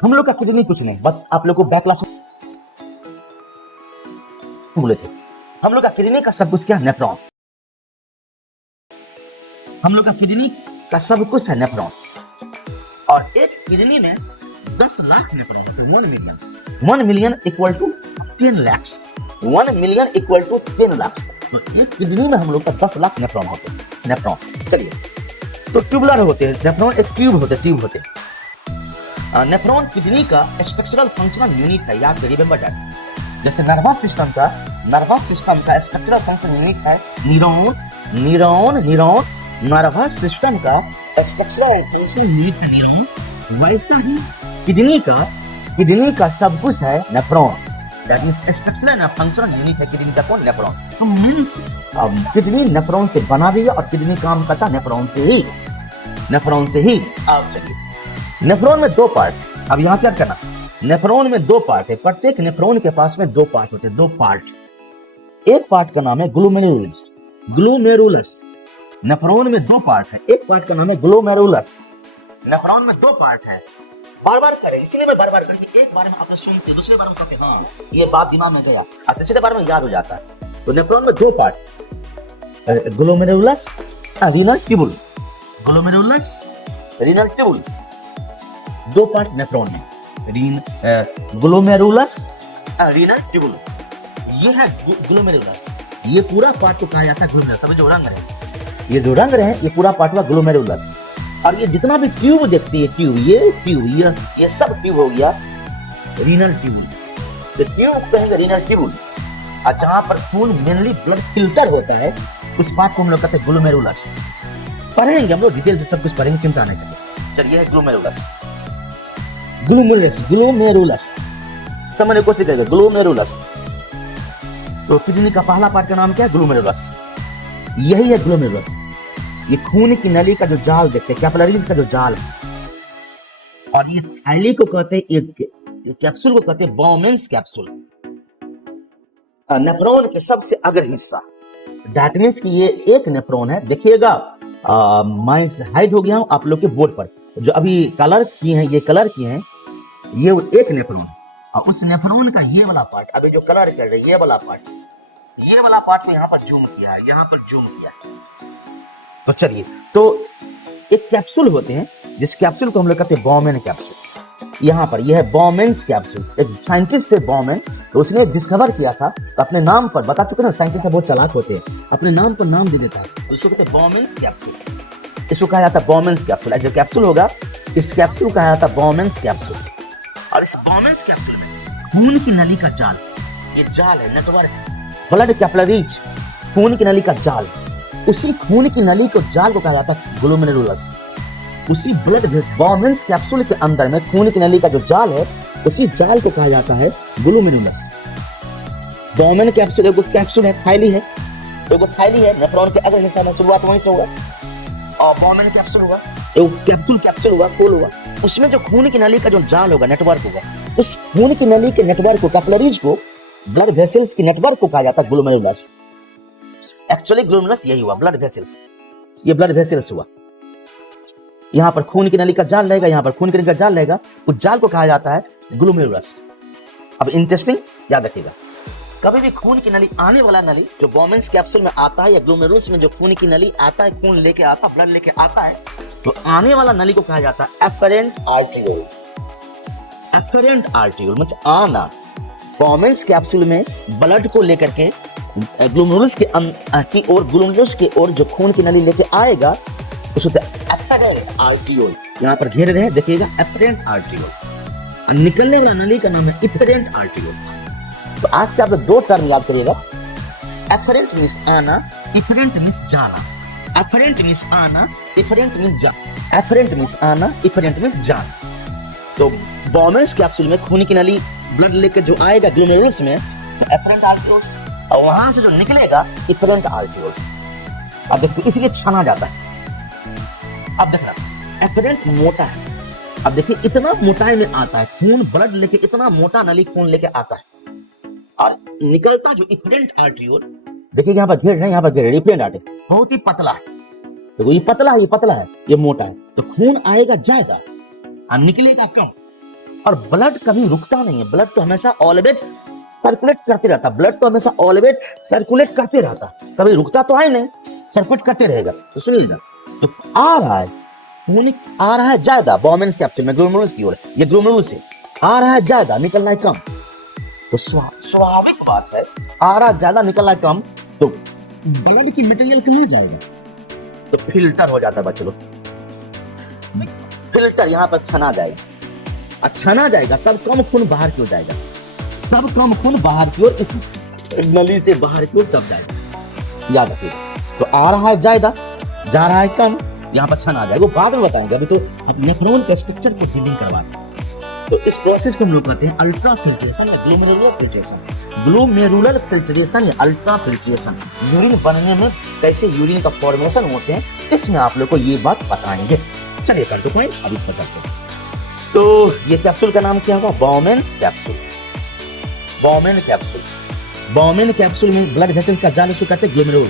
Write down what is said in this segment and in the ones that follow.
हम लोग का किडनी कुछ नहीं, बस आप लोग को बैक क्लास में बोले थे, हम लोग का किडनी का सब कुछ क्या, नेफ्रॉन। हम लोग का किडनी का सब कुछ है नेफ्रॉन। और एक किडनी में 10 लाख नेफ्रॉन होते हैं, 1 million. 1 million equal to 10 lakhs। 1 million equal to 10 lakhs। तो एक किडनी में हम लोग का 10 लाख नेफ्रॉन होते हैं, नेफ्रॉन। चलिए, तो ट्यूबुलर होते हैं नेफ्रॉन, एक ट्यूब होते हैं। नेफ्रॉन किडनी का स्ट्रक्चरल फंक्शनल यूनिट है, याद करिए, रिमेंबर दैट। जैसे नर्वस सिस्टम का स्ट्रक्चरल फंक्शन यूनिट है न्यूरॉन। नर्वस सिस्टम का स्ट्रक्चरल फंक्शन यूनिट है न्यूरॉन। वैसा ही किडनी का सब कुछ है nephron. That means structural and functional unit है किडनी का कौन, नेफ्रॉन। तो मींस किडनी नेफ्रॉन से बना भी है और किडनी काम करता नेफ्रॉन से ही। अब चलिए, नेफ्रॉन में 2 पार्ट, अब यहां से याद करना, नेफ्रॉन में 2 पार्ट है। प्रत्येक नेफ्रॉन के पास में 2 पार्ट होते हैं, 2 पार्ट। एक पार्ट का नाम है ग्लोमेरुलस। नेफ्रॉन में 2 पार्ट है, एक पार्ट का नाम है ग्लोमेरुलस। नेफ्रॉन में 2 पार्ट है। बार-बार करें, इसीलिए मैं बार-बार करके एक बार में आपने सुनते, दूसरे बार में कहते हाँ ये बात दिमाग में गया, और तीसरे बार में याद हो जाता है। तो नेफ्रॉन में 2 part, glomerulus, renal tubule. Renal tubule, 2 part nephron में, ग्लोमेरुलस, रीनल ट्यूबुल। ये है ग्लोमेरुलस। ये पूरा पार्ट को कहा जाता है ग्लोमेरुलस। अभी जो रंग रहे, ये पूरा पार्ट हुआ ग्लोमेरुलस। और ये जितना भी ट्यूब देखती है, ये सब ट्यूब हो गया रीनल ट्यूबुल। तो ट्यूब कहेंगे रीनल ट्यूबुल। और जहां पर खून मेनली ब्लड फिल्टर होता है, उस पार्ट को हम लोग कहते हैं ग्लोमेरुलस। पढ़ेंगे हम लोग डिटेल से, सब कुछ पढ़ेंगे, चिंता नहीं करिए। चलिए, ग्लोमेरुलस। समझने की कोशिश करेगा, ग्लोमेरुलस। तो किडनी का पहला पार्ट का नाम क्या है, ग्लोमेरुलस। यही है ग्लोमेरुलस। ये खून की नली का जो जाल देखते हैं, कैपिलरीज का जो जाल है। और ये थैली को कहते हैं, एक कैप्सूल को कहते हैं बॉमेंस कैप्सूल। नेफ्रॉन के सबसे अग्र हिस्सा, दैट मींस कि ये एक नेफ्रॉन है। देखिएगा, मैं हाइड हो गया हूं आप लोग के बोर्ड पर, जो अभी कलर किए हैं, ये एक नेफ्रॉन। और उस नेफ्रॉन का ये वाला पार्ट, अभी जो कलर कर रहे हैं, ये वाला पार्ट को यहाँ पर जूम किया है, तो चलिए, तो एक कैप्सूल होते हैं, जिस कैप्सूल को हम लोग कहते हैं बॉमेन कैप्सूल। यहाँ पर यह है बॉमेन्स कैप्सूल। एक साइंटिस्ट थे बॉमेन, तो उसने डिस्कवर किया था, तो अपने नाम पर, बता चुके ना, साइंटिस्ट बहुत चालाक होते हैं, अपने नाम पर नाम दे देता है, उसको कहते हैं बॉमेन्स कैप्सूल। इसको कहा जाता है बॉमेन्स कैप्सूल। जो कैप्सूल होगा, इस कैप्सूल को कहा जाता है बॉमेन्स कैप्सूल। और इस बॉमेन्स कैप्सूल में खून की नली का जाल, ये जाल है, नेटवर्क, ब्लड कैपिलरीज, खून की नली का जाल। उसी खून की नली को जाल को कहा जाता है ग्लोमेरुलस। उसी ब्लड बॉमेन्स कैप्सूल के अंदर में खून की नली का जो जाल है, उसी जाल को कहा जाता है ग्लोमेरुलस। बॉमेन कैप्सूल एगो कैप्सूल है, थैली है, नेफ्रॉन के अग्र हिस्सा में, शुरुआत वहीं से होगा। और बॉमेन कैप्सूल हुआ, एगो कैप्सूल हुआ, गोल हुआ। उसमें जो खून की नली का जो जाल होगा, नेटवर्क होगा, उस खून की नली के नेटवर्क को, कैपिलरीज को, ब्लड वेसल्स के नेटवर्क को कहा जाता है ग्लोमेरुलस। एक्चुअली ग्लोमेरुलस यही हुआ, ब्लड वेसल्स। ये ब्लड वेसल्स हुआ। यहाँ पर खून की नली का जाल रहेगा, उस जाल को कहा जाता है ग्लोमेरुलस। अब इंटरेस्टिंग, याद रखिएगा, कभी भी खून की नली, आने वाला नली जो बॉमेन्स कैप्सूल में आता है, या ग्लोमेरुलस में जो खून की नली आता है, खून लेके आता, ब्लड लेके आता है, तो आने वाला नली को कहा जाता है एफरेंट आर्टियोल। मतलब आना। बॉमेन्स कैप्सूल में ब्लड को लेकर के ग्लोमेरुलस की ओर जो खून की नली लेके आएगा, उसको एफरेंट आर्टियोल। यहाँ पर घेरे रहे, देखिएगा, एफरेंट आर्टियोल। निकलने वाला नली का नाम है इफरेंट आर्टियोल। तो आज से आप 2 टर्म याद करिएगा, एफरेंट मींस आना, इफरेंट मींस जाना। एफरेंट मींस आना, इफरेंट मींस जाना। एफरेंट मींस आना, इफरेंट मींस जाना। तो बॉमेन्स कैप्सूल में खून की नली ब्लड लेकर जो आएगा ग्लोमेरुलस में, तो एफरेंट आर्टियोल, और वहां से जो निकलेगा इफरेंट आर्टियोल। अब देखिए, इसलिए छाना जाता है। अब देखना, एफरेंट मोटा है। अब देखिए, इतना मोटाई में आता है खून, ब्लड लेके, इतना मोटा नली खून लेके आता है, और निकलता जो इफरेंट आर्टियोल, देखिए यहाँ पर घेर रहे हैं, यहाँ पर घेर, इफरेंट आर्टियोल बहुत ही पतला है। तो ये पतला है, ये मोटा है। तो खून आएगा ज्यादा और निकलेगा कम। और ब्लड कभी रुकता नहीं है, ब्लड तो हमेशा ऑलवेज सर्कुलेट करते रहता, ब्लड तो हमेशा ऑलवेज सर्कुलेट करते रहता, कभी रुकता तो है नहीं, सर्कुलेट करते रहेगा। तो सुनिएगा, तो आ रहा है खून, आ रहा है ज्यादा बॉमेन कैप्सूल में ग्लोमेरुलस की ओर, ये ग्लोमेरुलस से आ रहा है ज्यादा, निकल रहा है कम। तो स्वाभाविक बात है, आ रहा ज्यादा निकल रहा है कम, तो ब्लड की मटेरियल कहाँ जाएगा, तो फिल्टर हो जाता है बच्चों, फिल्टर यहाँ पर छना जाएगा, छना जाएगा तब कम खून बाहर की ओर जाएगा, तब कम खून बाहर की ओर, इस नली से बाहर की ओर तब जाएगा, याद रखिएगा। तो आ रहा है ज्यादा, जा रहा है कम, यहाँ पर छना आ जाएगा, वो बाद में बताएंगे, अभी तो अब नेफ्रॉन के स्ट्रक्चर की फीलिंग करवाते हैं। तो इस प्रोसेस को हम लोग कहते हैं अल्ट्रा फिल्ट्रेशन या ग्लोमेरुलर फिल्ट्रेशन, ग्लोमेरुलर फिल्ट्रेशन या अल्ट्रा फिल्ट्रेशन। यूरिन बनने में कैसे यूरिन का फॉर्मेशन होते हैं, इसमें आप लोग को ये बात बताएंगे। चलिए कर दो पॉइंट, अब इस पर चलते हैं। तो ये कैप्सूल का नाम क्या होगा, Bowman's capsule, Bowman capsule. Bowman capsule में ब्लड वेसल का जाल, उसको कहते हैं ग्लोमेरुल।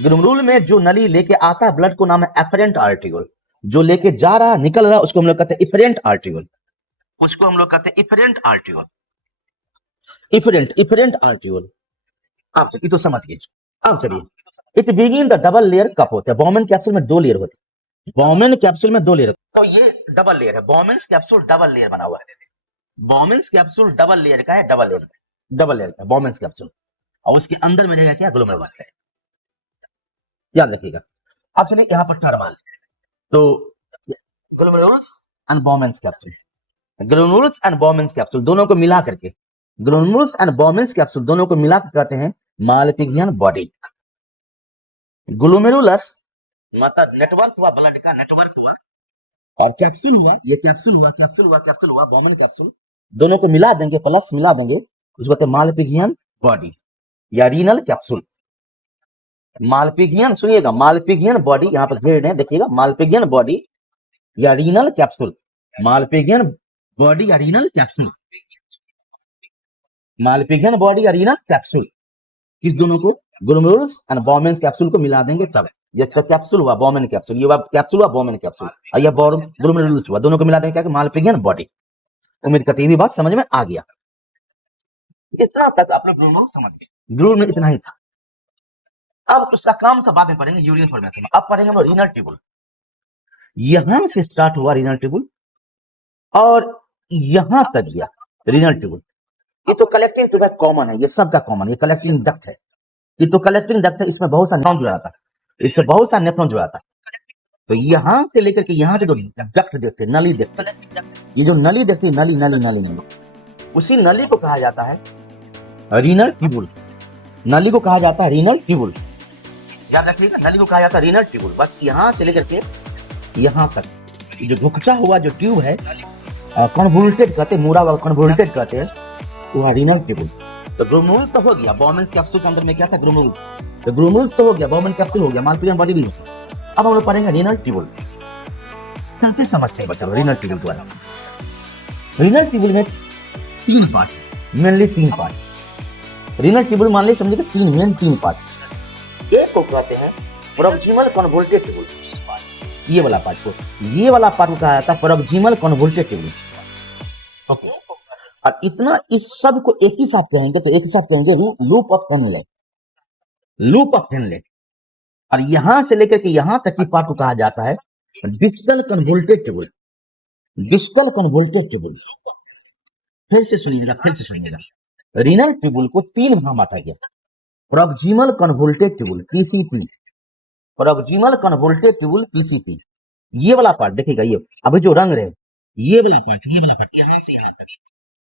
ग्लोमेरुल में जो नली लेके आता है ब्लड को नाम है एफरेंट आर्टिकल, जो लेके जा रहा निकल रहा उसको हम लोग कहते हैं इफरेंट आर्टिकल, उसको हम लोग कहते हैं इफरेंट आर्टिकल, इफरेंट आर्टिकल। आप ये तो समझ गए। अब चलिए, it begin the double layer कब होता है, बॉमेन कैप्सूल में 2 लेयर होते हैं, बॉमेन कैप्सूल में 2 लेयर, तो ये डबल लेयर है, बॉमेन्स कैप्सूल डबल लेयर बना हुआ है, बॉमेन्स कैप्सूल डबल लेयर का है, डबल लेयर का बॉमेन्स कैप्सूल, और उसके अंदर में रहेगा क्या, ग्लोमेरुलस है, याद रखिएगा। अब चलिए यहाँ पर टर्म, तो glomerulus and Bowman's capsule, glomerulus and Bowman's capsule दोनों को मिला करके, ग्लोमेरुलस एंड बॉमेन्स कैप्सूल दोनों को मिला कर कहते हैं मालपिघियन बॉडी। ग्लोमेरुलस मतलब नेटवर्क हुआ, ब्लड का नेटवर्क हुआ, और कैप्सूल हुआ, ये कैप्सूल हुआ बॉमेन कैप्सूल, दोनों को मिला देंगे, प्लस मिला देंगे, उसको कहते हैं मालपिघियन बॉडी या रीनल कैप्सूल। मालपिघियन, सुनिएगा, मालपिघियन बॉडी, यहाँ पर घेर रहे हैं, देखिएगा, मालपिघियन बॉडी या रीनल कैप्सूल, मालपिघियन बॉडी या रीनल कैप्सूल, मालपिघियन बॉडी या रीनल कैप्सूल, किस दोनों को, ग्लोमेरुलस एंड बॉमेन्स कैप्सूल को मिला देंगे तब, ये कैप्सूल हुआ बॉमेन कैप्सूल, ये कैप्सूल हुआ बॉमेन कैप्सूल, और ये ग्लोमेरुलस हुआ, दोनों को मिला देंगे क्या, मालपिघियन बॉडी। उम्मीद करते हैं ये भी बात समझ में आ गया, इतना तक आप लोग ग्लोमेरुलस समझ गए, ग्लोमेरुल में इतना ही था। अब उसका काम था बाद में पढ़ेंगे यूरिन फॉर्मेशन में, अब पढ़ेंगे हम रीनल ट्यूबुल। यहां से स्टार्ट हुआ रीनल ट्यूबुल और यहां तक गया रीनल ट्यूबुल। ये तो कलेक्टिंग ट्यूब कॉमन है, ये सबका कॉमन, ये कलेक्टिंग डक्ट है, ये तो कलेक्टिंग डक्ट है, इसमें बहुत सा नेफ्रॉन जुड़ा था, इससे बहुत सा नेफ्रॉन जुड़ा था। तो यहां से लेकर के यहां से जो डक्ट देखते हैं, नली देखते हैं, ये जो नली देखते हैं, नली नली नली नली, उसी नली को कहा जाता है रीनल ट्यूबुल, नली को कहा जाता है रीनल ट्यूबुल, याद रखिएगा, नली को कहा जाता है रीनल ट्यूबुल। बस यहां से लेकर के यहां तक जो घुकचा हुआ जो ट्यूब है, कन्वोल्टेड कहते हैं, मुड़ा हुआ कन्वोल्टेड कहते हैं, वो रीनल ट्यूबुल। तो ग्लोमेरुल तो हो गया, बॉमेन्स कैप्सूल के अंदर में क्या था, ग्लोमेरुल, तो ग्लोमेरुल तो हो गया, बॉमेन कैप्सूल हो गया, मालपिघियन बॉडी भी हो गया। अब हम लोग पढ़ेंगे रीनल ट्यूबुल, चलते समझते हैं बच्चों रीनल ट्यूबुल के बारे में। रीनल ट्यूबुल में 3 part, mainly 3 part, renal tubule मान लीजिए समझिए 3 पार्ट। एक को कहते हैं प्रोक्सिमल कन्वोल्टेड ट्यूबुल, ये वाला पार्ट को, ये वाला पार्ट को कहा जाता है प्रोक्सिमल कन्वोल्टेड ट्यूबुल, ओके। और इतना इस सब को एक ही साथ कहेंगे तो एक ही साथ कहेंगे loop of Henle, loop of Henle. और यहां से लेकर के यहां तक की पार्ट को कहा जाता है डिस्टल कन्वोल्टेड ट्यूबुल, डिस्टल कन्वोल्टेड ट्यूबुल। फिर से सुनिएगा, रीनल ट्यूबुल को 3 भाग बांटा गया, proximal convoluted tubule PCT, proximal convoluted tubule PCT, ये वाला पार्ट देखिएगा, ये अभी जो रंग रहे, ये वाला पार्ट यहां से यहां तक,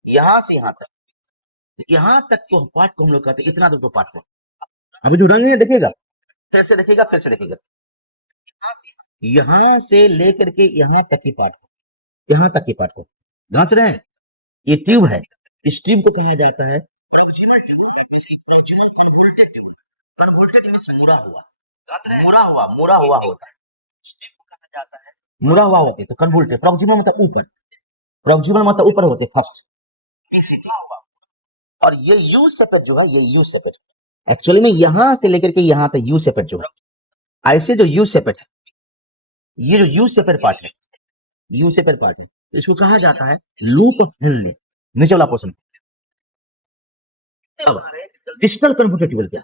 यहां से यहां तक को पार्ट को हम लोग कहते हैं, इतना दूर पार्ट को, अभी जो रंग है देखिएगा, फिर से देखिएगा, यहां से लेकर के यहां तक की पार्ट को, यहां तक की पार्ट को घास रहे हैं, ये ट्यूब है, इस ट्यूब को कहा जाता है कन्वोल्टेड मींस मुड़ा हुआ होता है, मुड़ा हुआ होता है, तो कन्वोल्टेड, प्रोक्सिमल मतलब ऊपर, प्रोक्सिमल मतलब ऊपर होते फर्स्ट, और ये यू सेपेट जो है, ये यू सेपेट एक्चुअली में यहां से लेकर के यहां तक यू सेपेट जो है, ऐसे जो यू सेपेट है, ये जो यू सेपेट पार्ट है, यू सेपेट पार्ट है, इसको कहा जाता है लूप ऑफ हेनले, नीचे वाला पोर्शन। अब डिजिटल कन्वर्टर ट्यूबल क्या,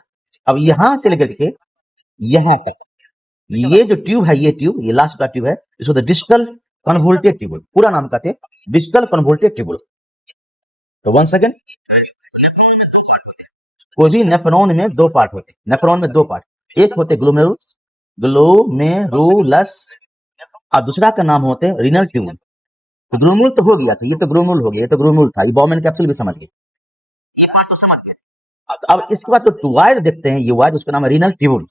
अब यहां से लेकर के यहां तक ये जो ट्यूब है, ये ट्यूब, ये लास्ट का ट्यूब है, इसको डिजिटल कन्वोल्टेड ट्यूबल, पूरा नाम कहते हैं डिजिटल कन्वोल्टेड ट्यूबल। तो वन सेकेंड, कोई भी नेफ्रॉन में दो पार्ट होते हैं, नेफ्रॉन में दो पार्ट, एक होते ग्लोमेरुलस, ग्लोमेरुलस, और दूसरा का नाम होते हैं रीनल ट्यूबल। तो ग्लोमेरुल तो हो गया था, ये तो ग्लोमेरुल हो गया, ये तो ग्लोमेरुल था, ये बॉमेन कैप्सूल भी समझ गए, ये पार्ट तो समझ गए। अब इसके बाद तो वायर देखते हैं, ये वायर उसका नाम है रीनल ट्यूबल।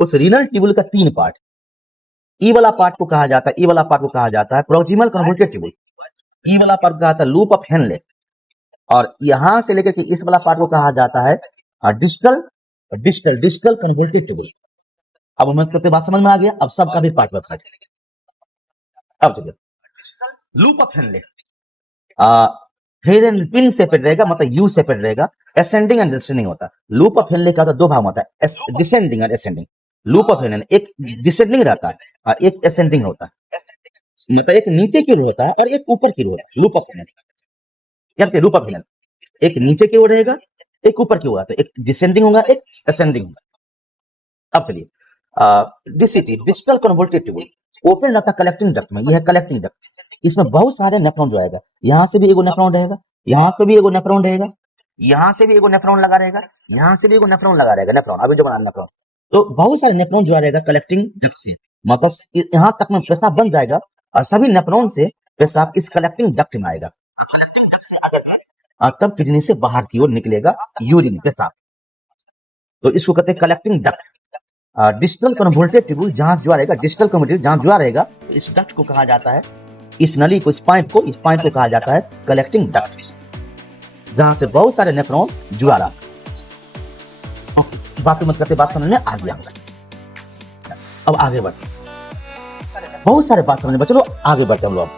उस रीनल ट्यूबल का तीन पार्ट, ई वाला पार्ट को कहा जाता है, ई वाला पार्ट को कहा जाता है प्रोक्सिमल कन्वोल्टेड ट्यूबल, ई वाला पार्ट को कहा जाता है लूप ऑफ हेनले, और यहां से लेकर के इस वाला पार्ट को कहा जाता है डिजिटल डिजिटल डिजिटल कन्वोल्टेड ट्यूबल। अब हमें कितने बात समझ में आ गया, अब सबका भी पार्ट बता। अब चलिए, loop of Henle pin separate रहेगा, मतलब यू सेपरेट रहेगा, असेंडिंग एंड डिसेंडिंग होता है। लूप ऑफ हेनले का तो दो भाग होता है, डिसेंडिंग और असेंडिंग। लूप ऑफ हेनले एक डिसेंडिंग रहता है और एक असेंडिंग होता है, मतलब एक नीचे की ओर होता है और एक ऊपर की ओर होता है। लूप ऑफ हेनले क्या कहते हैं, लूप ऑफ हेनले एक नीचे की ओर रहेगा, एक ऊपर की ओर, तो एक डिसेंडिंग होगा, एक असेंडिंग होगा। अब चलिए डीसीटी, डिजिटल कन्वोल्टेड ट्यूबल ओपन रहता कलेक्टिंग डक्ट में, यह है कलेक्टिंग डक्ट, इसमें बहुत सारे नेफ्रॉन जो आएगा, यहां से भी एगो नेफ्रॉन रहेगा, यहाँ पे भी एगो नेफ्रॉन रहेगा, यहाँ से भी एगो नेफ्रॉन लगा रहेगा, यहाँ से भी एगो नेफ्रॉन लगा रहेगा, नेफ्रॉन अभी जो बना नेफ्रॉन, तो बहुत सारे नेफ्रॉन जो रहेगा कलेक्टिंग डक्ट से, मतलब यहाँ तक में पेशाब बन जाएगा और सभी नेफ्रॉन से पेशाब इस कलेक्टिंग डक्ट में आएगा, कलेक्टिंग डक्ट से आगे तब किडनी से बाहर की ओर निकलेगा यूरिन पेशाब, तो इसको कहते हैं कलेक्टिंग डक्ट। डिजिटल कन्वोल्टेड ट्यूबल जहां जुआ रहेगा, डिजिटल कन्वोल्टेड जहां जुआ रहेगा, इस डक्ट को कहा जाता है, इस नली को, इस पाइप को कहा जाता है कलेक्टिंग डक्ट, जहां से बहुत सारे नेफ्रॉन जुआ रहा। बात मत करते, बात समझ में आ गया होगा। अब आगे बढ़ते, बहुत सारे बात समझ में, चलो आगे बढ़ते हम लोग।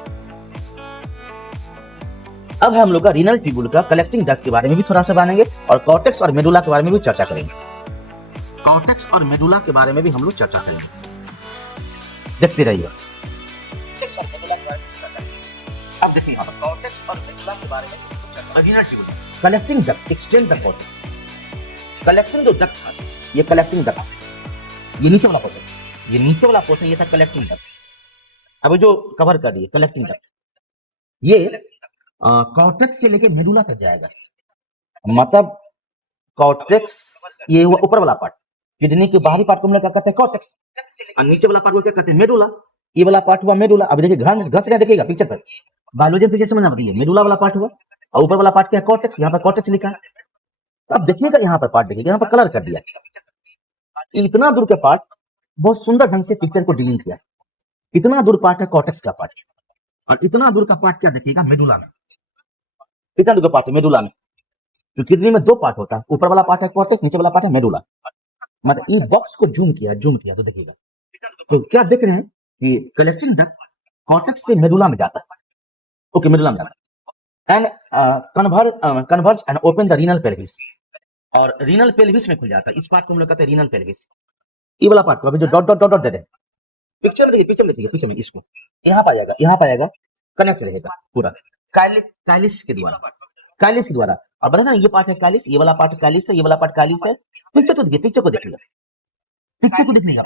अब हम लोग का रीनल ट्यूबल का कलेक्टिंग डक्ट के बारे में भी थोड़ा सा जानेंगे और कॉर्टेक्स और मेडुला के बारे में भी चर्चा करेंगे। कॉर्टेक्स और मेडुला के बारे में भी हम लोग चर्चा करेंगे, देखते रहिए। अब देखिए कॉर्टेक्स और मेडुला के बारे में renal tubule, collecting duct extend the cortex, collecting जो डक्ट था, ये कलेक्टिंग डक्ट, ये नीचे वाला पोर्शन, ये नीचे वाला पोर्शन, ये था कलेक्टिंग डक्ट। अब जो कवर कर रही है कलेक्टिंग डक्ट, ये कॉर्टेक्स से लेके मेडुला तक जाएगा, मतलब कॉर्टेक्स ये हुआ ऊपर वाला पार्ट, किडनी के बाहरी पार्ट को हम लोग क्या कहते हैं कॉर्टेक्स, और नीचे वाला पार्ट को क्या कहते हैं मेडुला, ये वाला पार्ट हुआ मेडुला। अब देखिए घस क्या देखिएगा पिक्चर पर, बायोलॉजी में समझना पड़ेगा, मेडुला वाला पार्ट हुआ और ऊपर वाला पार्ट क्या है कॉर्टेक्स, यहाँ पर कॉर्टेक्स लिखा है। तो अब देखिएगा यहाँ पर पार्ट देखिएगा, यहाँ पर कलर कर दिया, इतना दूर के पार्ट बहुत सुंदर ढंग से पिक्चर को डिलीट किया, इतना दूर पार्ट है कॉर्टेक्स का पार्ट, और इतना दूर का पार्ट क्या देखिएगा मेडुला में, इतना दूर का पार्ट है मेडुला में। तो किडनी में दो पार्ट होता है, ऊपर वाला पार्ट है कॉर्टेक्स, नीचे वाला पार्ट है मेडुला। मतलब ये बॉक्स को जूम किया तो देखिएगा, तो क्या देख रहे हैं कि कलेक्टिंग डक्ट कॉर्टेक्स से मेडुला में जाता है, ओके मेडुला में जाता है, and converge and open the renal pelvis, और रीनल पेल्विस में खुल जाता है, इस पार्ट को हम लोग कहते हैं रीनल पेल्विस। ये वाला पार्ट को अभी जो डॉट डॉट डॉट डॉट है पिक्चर में देखिए, पिक्चर में इसको यहाँ पाएगा कनेक्ट रहेगा पूरा काइलिस के द्वारा, और बता ना ये पार्ट है काइलिस, ये वाला पार्ट काइलिस है, ये वाला पार्ट काइलिस है। पिक्चर को देखिएगा,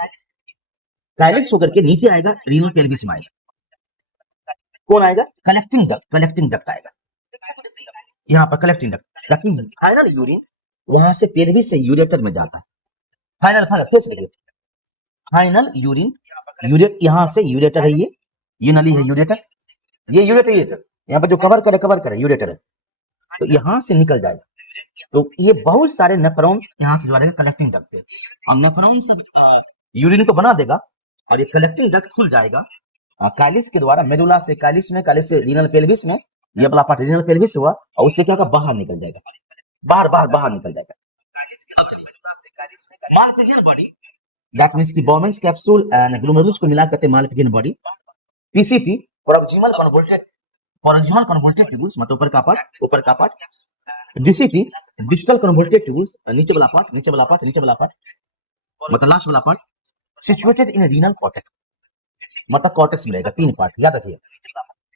काइलिस होकर के नीचे आएगा रीनल पेल्विस में आएगा, कौन आएगा कलेक्टिंग डक्ट आएगा, यहाँ पर कलेक्टिंग डक्ट, ताकि फाइनल यूरिन वहां से पेल्विस से यूरेटर में जाता है, फाइनल फेस देखिए, फाइनल यूरिन यहाँ से यूरेटर है, ये नली है यूरेटर, ये यूरेटर यहाँ पर जो कवर करे यूरेटर है, तो यहाँ से निकल जाएगा। तो ये बहुत सारे नेफ्रॉन यहाँ से जो कलेक्टिंग डक्ट से, और नेफ्रॉन सब यूरिन को बना देगा और ये कलेक्टिंग डक्ट खुल जाएगा काइलिस के द्वारा, मेडुला से काइलिस में, काइलिस से रीनल पेल्विस में, ये वाला पार्ट रीनल पेल्विस हुआ और उससे क्या होगा बाहर निकल जाएगा, बाहर निकल जाएगा। मालपिजियन बॉडी, दैट मींस की बॉमेंस कैप्सूल एंड ग्लोमेरुलस को मिला करते मालपिजियन बॉडी। पीसीटी प्रोक्सिमल कन्वोल्टेड ट्यूबल्स, मतलब ऊपर का पार्ट। डीसीटी डिजिटल कन्वोल्टेड ट्यूबल्स, नीचे वाला पार्ट, मतलब लास्ट वाला part, situated in renal cortex, मतलब कॉर्टेक्स में रहेगा, तीन पार्ट याद रखिए।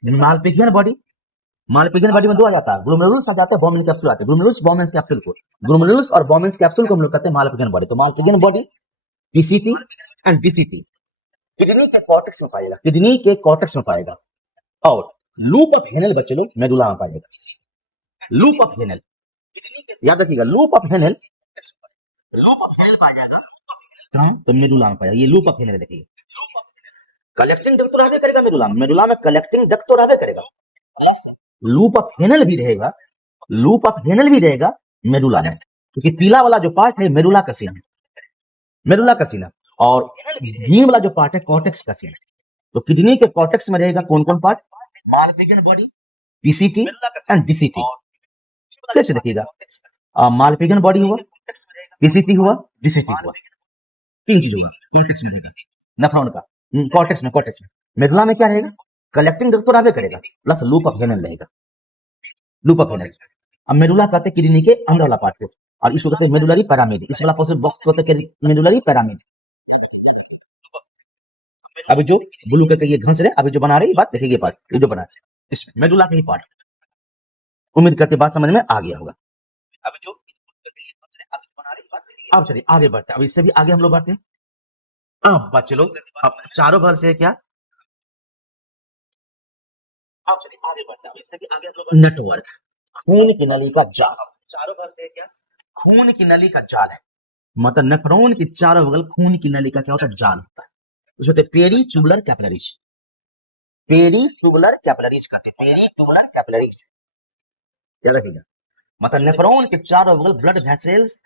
मालपिघियन बॉडी, मालपिघियन बॉडी में दो आ जाता है, ग्लोमेरुलस आ जाता है, बॉमेंस कैप्सूल आते हैं। ग्लोमेरुलस बॉमेंस कैप्सूल को, ग्लोमेरुलस और बॉमेंस कैप्सूल को हम लोग कहते हैं मालपिघियन बॉडी। तो Malpighian body, PCT and DCT kidney के कॉर्टेक्स में पाएगा, किडनी के कॉर्टेक्स में पाएगा। और लूप ऑफ हेनेल बच्चे लोग मेडुला में पाएगा। लूप ऑफ हेनेल याद रखिएगा, लूप ऑफ हेनेल, लूप ऑफ हेनेल पाया जाएगा कहां? तो मेडुला में पाएगा। ये लूप ऑफ हेनेल देखिए, कलेक्टिंग डक्ट तो रहबे करेगा मेडुला में, मेडुला में कलेक्टिंग डक्ट तो रहबे करेगा, लूप ऑफ हेनेल भी रहेगा, लूप ऑफ हेनेल भी रहेगा मेडुला में, क्योंकि पीला वाला जो पार्ट है मेडुला का सीन है, मेडुला का सीन है, और ग्रीन वाला जो पार्ट है कॉर्टेक्स का सीन है। तो किडनी के कॉर्टेक्स में रहेगा कौन कौन part? Malpighian body, PCT and DCT. फिर से देखिएगा, मालपिघियन बॉडी हुआ, पीसीटी हुआ, डीसीटी हुआ, तीन चीज होगा कॉर्टेक्स में रहेगा, नेफ्रॉन का कॉर्टेक्स में, कॉर्टेक्स में। मेडुला में क्या रहेगा? कलेक्टिंग डक्ट तो रहबे करेगा, प्लस लूप ऑफ हेनेल रहेगा, लूप ऑफ हेनेल। अब मेडुला कहते हैं किडनी के अंदर वाला पार्ट को, और इसको कहते हैं मेडुलरी पिरामिड, इस वाला पोर्शन बॉक्स को कहते हैं मेडुलरी पिरामिड। अभी जो ब्लू करके ये घंस रहे, अभी जो बना रहे ये बात देखिए, ये पार्ट ये जो बना है इसमें मेडुला का ही पार्ट। उम्मीद करते बात समझ में आ गया होगा। अभी जो बना रहे बात, अब चलिए आगे बढ़ते हैं, अब इससे भी आगे हम लोग बढ़ते हैं। अब बच्चे लोग, अब चारों भर से क्या, अब चलिए आगे बढ़ते हैं, अब इससे भी आगे हम लोग नेटवर्क, खून की नली का जाल, चारों भर से क्या, खून की नली का जाल है, मतलब नेफ्रॉन के चारों बगल खून की नली का क्या होता है? जाल होता है। उसे कहते हैं peritubular capillaries, peritubular capillaries कहते हैं, पेरी ट्यूबुलर कैपिलरीज, याद रखिएगा। मतलब नेफ्रॉन के चारों बगल ब्लड वेसल्स,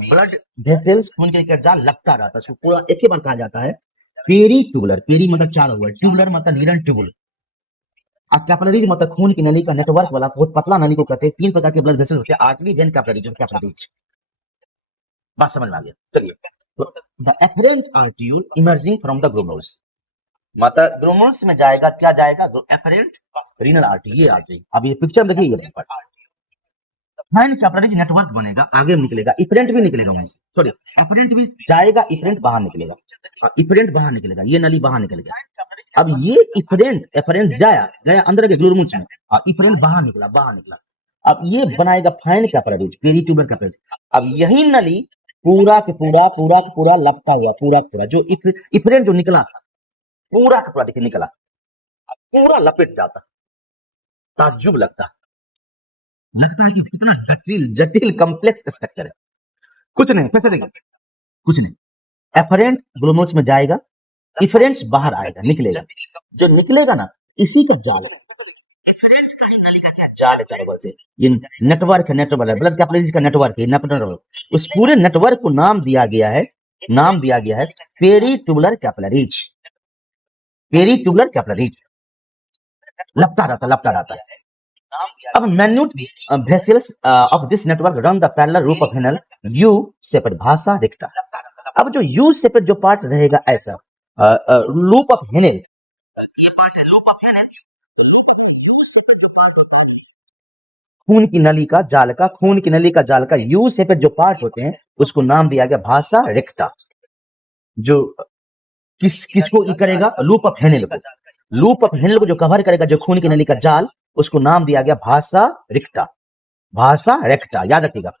ब्लड वेसल्स खून के जाल लगता रहता है, इसको पूरा एक ही बार कहा जाता है पेरी ट्यूबुलर। पेरी मतलब चारों बगल, ट्यूबुलर मतलब निरन ट्यूबुल, और कैपिलरीज मतलब खून की नली का नेटवर्क वाला बहुत पतला नली को कहते हैं। तीन प्रकार के ब्लड वेसल होते हैं, आर्टरी, वेन, कैपिलरीज, कैपिलरीज। बात समझ में आ गया? चलिए, the efferent arteriole emerging from the glomerulus, मतलब ग्लोमेरुलस में जाएगा, क्या जाएगा? एफरेंट रीनल आर्टरी, ये आर्टरी। अब ये पिक्चर में देखिए, ये फाइन कैपिलरीज नेटवर्क बनेगा, आगे निकलेगा, इफरेंट भी निकलेगा वहीं से, सॉरी एफरेंट भी जाएगा, इफरेंट बाहर निकलेगा, इफरेंट बाहर निकलेगा, ये नली बाहर निकलेगा। अब ये इफरेंट, एफरेंट गया अंदर के ग्लोमेरुलस में, और इफरेंट बाहर निकला, बाहर निकला। अब ये बनाएगा फाइन कैपिलरीज, पेरीट्यूबुलर कैपिलरीज। अब यही नली पूरा के पूरा, पूरा के पूरा लपटा हुआ, पूरा के पूरा जो इफरेंट जो निकला था, पूरा का पूरा देखिए निकला, पूरा लपेट जाता, ताज्जुब लगता है कि कितना जटिल जटिल कॉम्प्लेक्स स्ट्रक्चर है। कुछ नहीं, फिर से देखिए, कुछ नहीं, एफरेंट ग्लोमेरुलस में जाएगा, इफरेंट बाहर आएगा, निकलेगा, जो निकलेगा ना इसी का जाल है, इफरेंट का ही नली का क्या जाल है, चारों बगल से ये नेटवर्क है, नेटवर्क है, ब्लड कैपिलरीज का नेटवर्क है, नेटवर्क। उस पूरे नेटवर्क को नाम दिया गया है, नाम दिया गया है पेरीट्यूबुलर कैपिलरीज, पेरीट्यूबुलर कैपिलरीज। लपटा रहता, लपटा रहता है। अब minute vessels of this network run the parallel loop of Henle U shaped, vasa recta. अब जो यू सेपेट जो पार्ट रहेगा ऐसा, लूप ऑफ हेनल, ये पार्ट है लूप ऑफ हेनल, खून की नली का जाल का, खून की नली का जाल का यू सेपेट जो पार्ट होते हैं उसको नाम दिया गया भाषा रेक्टा। जो किसको करेगा? लूप ऑफ हेनल को, लूप ऑफ हेनल को जो कवर करेगा, जो खून की नली का जाल, उसको नाम दिया गया भाषा रिक्टा, भाषा रेक्टा, याद रखिएगा।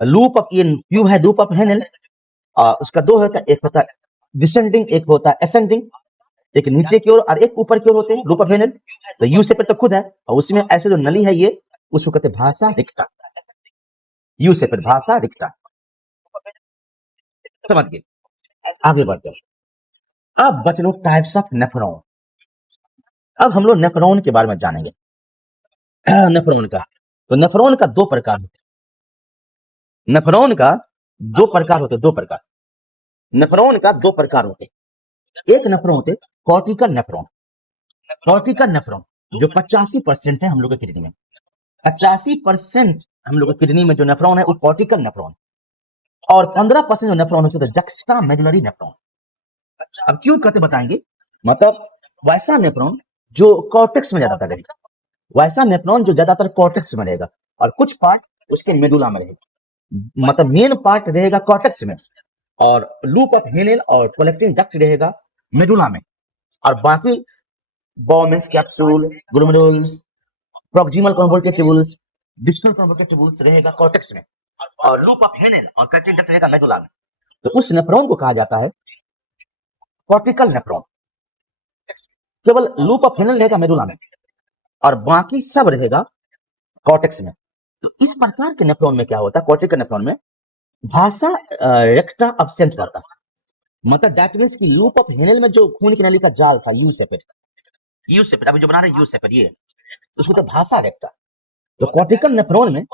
लूप ऑफ, ये ट्यूब है लूप ऑफ हेनल, उसका दो होता है, एक होता है डिसेंडिंग, एक होता है असेंडिंग, एक नीचे की ओर और एक ऊपर की ओर होते हैं लूप ऑफ हेनल। तो यू सेपेट तो खुद है, और उसमें ऐसे जो नली है ये, उसको कहते हैं भाषा रिक्टा, यू सेपेट, भाषा रिक्टा, समझ गए? आगे बढ़ते हैं। अब बच लो टाइप्स ऑफ नेफ्रॉन। अब हम लोग नेफ्रॉन के बारे में जानेंगे। नेफ्रॉन का, तो नेफ्रॉन का दो प्रकार होते हैं, नेफ्रॉन का दो प्रकार होते, दो प्रकार, नेफ्रॉन का दो प्रकार होते। एक नेफ्रॉन होते कॉर्टिकल नेफ्रॉन, कॉर्टिकल नेफ्रॉन जो 85% है हम लोग के किडनी में, 85% हम लोग के किडनी में जो नेफ्रॉन है वो कॉर्टिकल नेफ्रॉन, और 15% जो नेफ्रॉन है जक्स्टा मेडुलरी नेफ्रॉन। अब क्यों कहते बताएंगे, मतलब वैसा नेफ्रॉन जो कॉर्टेक्स में ज्यादातर रहेगा, वैसा नेफ्रॉन जो ज्यादातर कॉर्टेक्स में रहेगा, और कुछ पार्ट उसके मेडुला में रहेगा, मतलब मेन पार्ट रहेगा कॉर्टेक्स में, और लूप ऑफ हेनल और कलेक्टिंग डक्ट रहेगा मेडुला में, और बाकी Bowman's capsule, glomerulus, proximal convoluted tubules, distal convoluted tubules रहेगा कॉर्टेक्स में, और लूप ऑफ हेनेल और कैटरी डक्ट रहेगा मेडुला में। तो उस नेफ्रॉन को कहा जाता है कॉर्टिकल नेफ्रॉन। केवल लूप ऑफ हेनेल रहेगा मेडुला में और बाकी सब रहेगा कॉर्टेक्स में। तो इस प्रकार के नेफ्रॉन में क्या होता है, कॉर्टिकल नेफ्रॉन में भाषा रेक्टा अब्सेंट रहता है। मतलब दैट मींस कि लूप ऑफ हेनेल में जो खून की नली का जाल था यू सेपेट अभी जो बना रहे यू सेपेट, ये उसको तो भाषा रेक्टा। तो कॉर्टिकल नेफ्रॉन में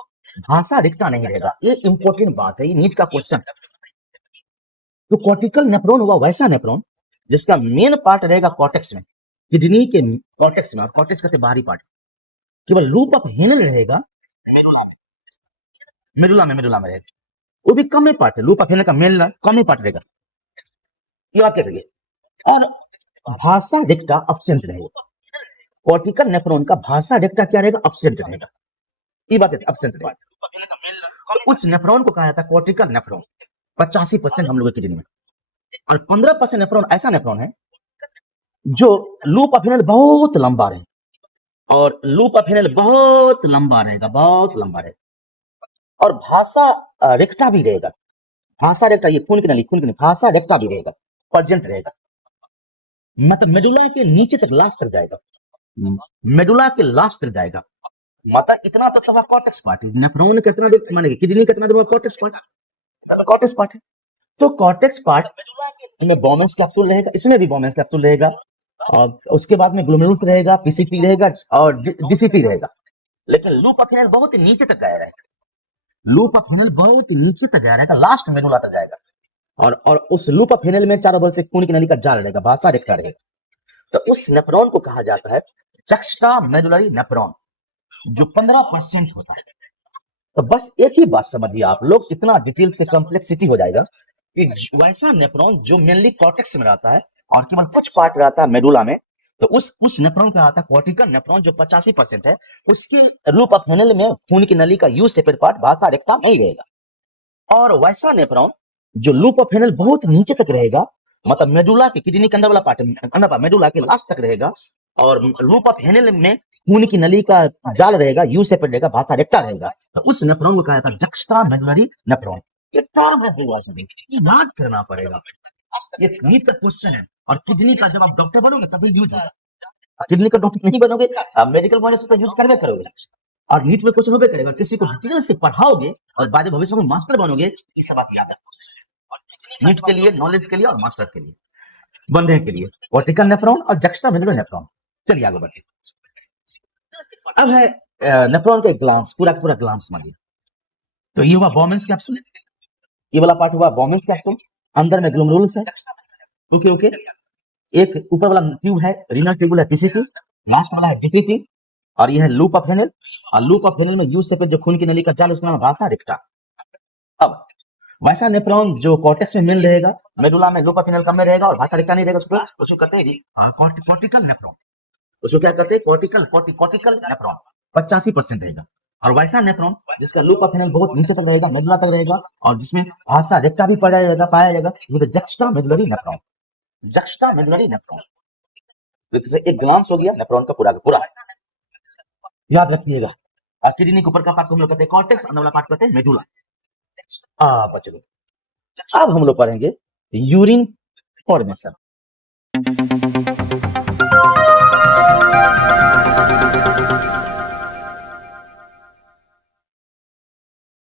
भाषा रेक्टा नहीं रहेगा। ये इंपॉर्टेंट बात है, ये नीट का क्वेश्चन। तो कॉर्टिकल नेफ्रॉन हुआ वैसा नेफ्रॉन जिसका मेन पार्ट रहेगा कॉर्टेक्स में, किडनी के कॉर्टेक्स में, और कॉर्टेक्स कहते बाहरी पार्ट। केवल लूप ऑफ हेनेल रहेगा मेडुला में रहेगा, वो भी कम पार्ट है। लूप ऑफ हेनेल का मेन कम पार्ट रहेगा, याद करिए। और भाषा रेक्टा अब्सेंट रहेगा। कॉर्टिकल नेफ्रॉन का भाषा रेक्टा क्या रहेगा, अब्सेंट रहेगा। ये बात है, अब्सेंट रहेगा। उस नेफ्रॉन को कहा जाता है कॉर्टिकल नेफ्रॉन। 85% हम लोगों की किडनी में, और 15% नेफ्रॉन ऐसा नेफ्रॉन है जो लूप ऑफ हेनेल बहुत लंबा रहे, और लूप ऑफ हेनेल बहुत लंबा रहेगा, और भाषा रेक्टा भी रहेगा। भाषा रेक्टा, ये खून की नली भाषा रेक्टा भी रहेगा, प्रेजेंट रहेगा। मतलब मेडुला के नीचे तक, लास्ट तक जाएगा, मेडुला के लास्ट तक जाएगा। मतलब इतना तक तो कॉर्टेक्स पार्ट है। नेफ्रॉन कितना दूर, माने किडनी कितना दूर, कॉर्टेक्स पार्ट है। तो कॉर्टेक्स पार्ट में बॉमेंस कैप्सूल रहेगा, इसमें भी बॉमेंस कैप्सूल रहेगा, और उसके बाद में ग्लोमेरुलस रहेगा, पीसीटी रहेगा और डीसीटी रहेगा। लेकिन लूप ऑफ हेनेल बहुत ही नीचे तक गया रहेगा, लूप ऑफ हेनेल बहुत ही नीचे तक गया रहेगा, लास्ट मेडुला तक जाएगा। और उस लूप ऑफ हेनेल में चारों बगल से खून की नली का जाल रहेगा, भाषा रेक्टा रहेगा। तो उस नेफ्रॉन को कहा जाता है जक्स्टा मेडुलरी नेफ्रॉन, जो 15% होता है। तो बस एक ही बात समझिए आप लोग, इतना डिटेल से कॉम्प्लेक्सिटी हो जाएगा कि वैसा नेफ्रॉन जो मेनली कॉर्टेक्स में रहता है और केवल कुछ पार्ट रहता है मेडुला में, तो उस नेफ्रॉन का आता है कॉर्टिकल नेफ्रॉन, जो 85% है। उसकी लूप ऑफ हेनेल में खून की नली का यू सेपेट पार्ट, भाषा रेक्टा नहीं रहेगा। और वैसा नेफ्रॉन जो लूप ऑफ हेनेल बहुत नीचे तक रहेगा, मतलब मेडुला के किडनी के अंदर वाला पार्ट, अंदर मेडुला के लास्ट तक रहेगा, और लूप ऑफ हेनेल में खून की नली का जाल रहेगा, यू सेपेट रहेगा, भाषा रेक्टा रहेगा। तो उस नेफ्रॉन को कहा जाता है जक्स्टा मेडुलरी नेफ्रॉन। ये टर्म है, ये याद करना पड़ेगा, ये नीट का क्वेश्चन है। और किडनी का जब आप डॉक्टर बनोगे तभी यूज होगा, किडनी का डॉक्टर नहीं बनोगे, आप मेडिकल कॉलेज से तो यूज करवे करोगे, और नीट में क्वेश्चन होबे करेगा। किसी को डिटेल से पढ़ाओगे और बाद में भविष्य में मास्टर बनोगे, ये सब बात याद है। नीट के लिए, नॉलेज के लिए और मास्टर के लिए, बनने के लिए कॉर्टिकल नेफ्रॉन और जक्स्टा मेडुलरी नेफ्रॉन। चलिए आगे बढ़ते। अब है नेफ्रॉन का ग्लांस, पूरा का पूरा ग्लांस मानिए। तो ये हुआ बॉमेंस कैप्सूल, ये वाला पार्ट हुआ बॉमेंस कैप्सूल, अंदर में ग्लोमेरुलस है, ओके। एक ऊपर वाला ट्यूब है रीनल ट्यूबुल है पीसीटी, लास्ट वाला है डीसीटी, और ये है लूप ऑफ हेनेल, और लूप ऑफ हेनेल में यू सेपेट जो खून की नली का जाल, उसका नाम है भाषा रेक्टा। अब वैसा नेफ्रॉन जो कॉर्टेक्स में मिल रहेगा, मेडुला में लूप ऑफ हेनेल कम में रहेगा और भाषा रेक्टा नहीं रहेगा, उसको कहते हैं कॉर्टिकल नेफ्रॉन। उसको क्या कहते हैं, कॉर्टिकल नेफ्रॉन। 85% रहेगा। और वैसा नेफ्रॉन जिसका लूप ऑफ हेनेल बहुत नीचे तक रहेगा, मेडुला तक रहेगा, और जिसमें भाषा रेक्टा भी पाया जाएगा, वो juxta medullary nephron. Juxta medullary nephron, एक ग्लांस हो गया नेफ्रॉन का पूरा का पूरा, याद रखिएगा। किडनी के ऊपर का पार्ट को हम लोग कहते हैं कॉर्टेक्स, अंदर वाला पार्ट कहते हैं मेडुला। बच्चों अब हम लोग पढ़ेंगे यूरिन फॉर्मेशन।